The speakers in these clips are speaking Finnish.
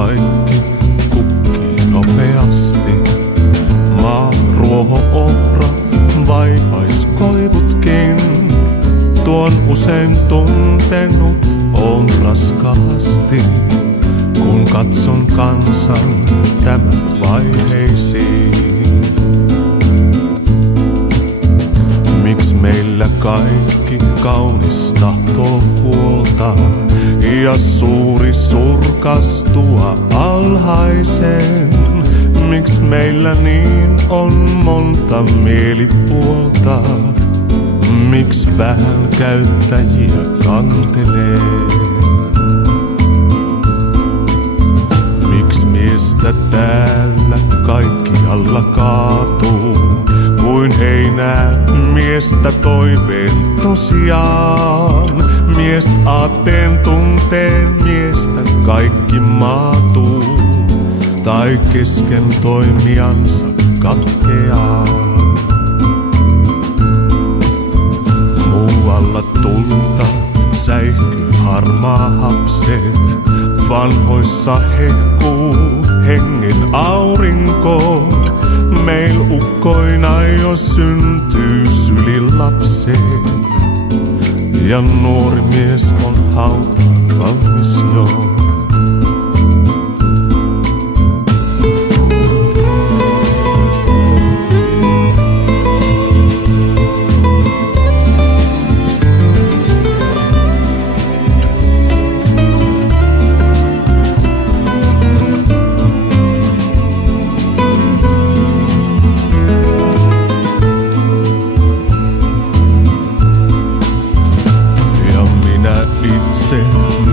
kaikki kukkii nopeasti. Maa, ruoho, ohra, vaivaiskoivutkin. Tuon usein tuntenut on raskaasti, kun katson kansan tämän vaiheisiin. Miks meillä kaikki kaunis tahtoo kuolta ja suuri surkastua alhaisen? Miks meillä niin on monta mielipuolta? Miks vähän käyttäjiä kantelee? Miks miestä täällä kaikkialla kaatuu? Kuin heinää miestä toiveen tosiaan. Miestä aatteen tunteen miestä kaikki maatuu. Tai kesken toimijansa katkeaa. Muualla tulta säihkyy harmaa hapset. Vanhoissa hehkuu hengen aurinko. Meil ukkoina jo syntyy sylilapset. Ja nuori mies on hautaan valmis jo.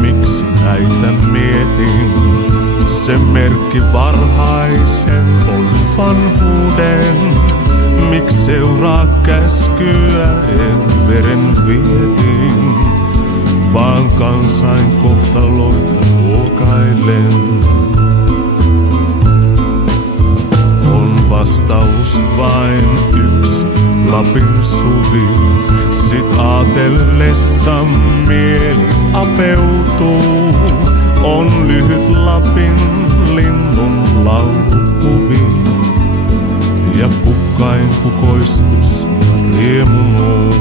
Miksi näitä mietin? Se merkki varhaisen on vanhuuden. Miksi seuraa käskyä en veren vietin, vaan kansain kohtaloita luokailen. On vastaus vain yksi, Lapin suvi. Sit aatellessa mieli apeutuu. On lyhyt Lapin linnun lauluhuvi. Ja kukkain kukoistus ja riemuu.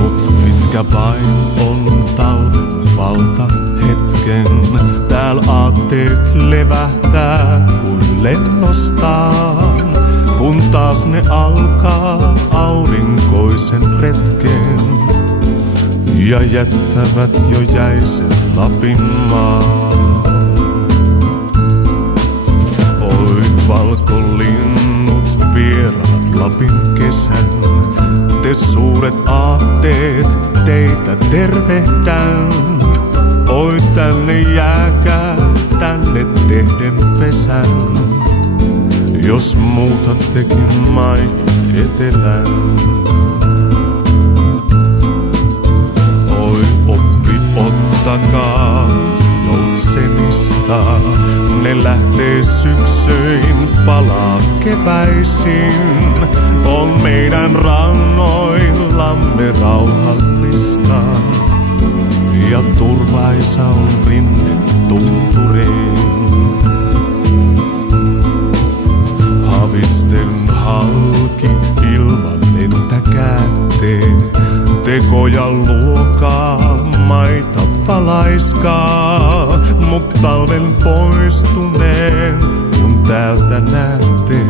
Mut mitkä vain on talven valta hetken. Tääl aatteet levähtää kuin lennostaan. Kun taas ne alkaa aurinkoisen retken ja jättävät jo jäisen Lapin maan. Oi valkolinnut vieraat Lapin kesän, te suuret aatteet teitä tervehdän. Oi tänne jääkää, tänne tehden pesän. Jos muutattekin maihin etelään. Oi oppi ottakaa joutsenista. Ne lähtee syksyin, palaa keväisin. On meidän rannoillamme rauhallista. Ja turvaisa on rinne tunturiin. Havisten halki ilman lentäkäätte. Tekoja luokaa, maita valaiskaa. Mut talven poistuneen, kun täältä näette.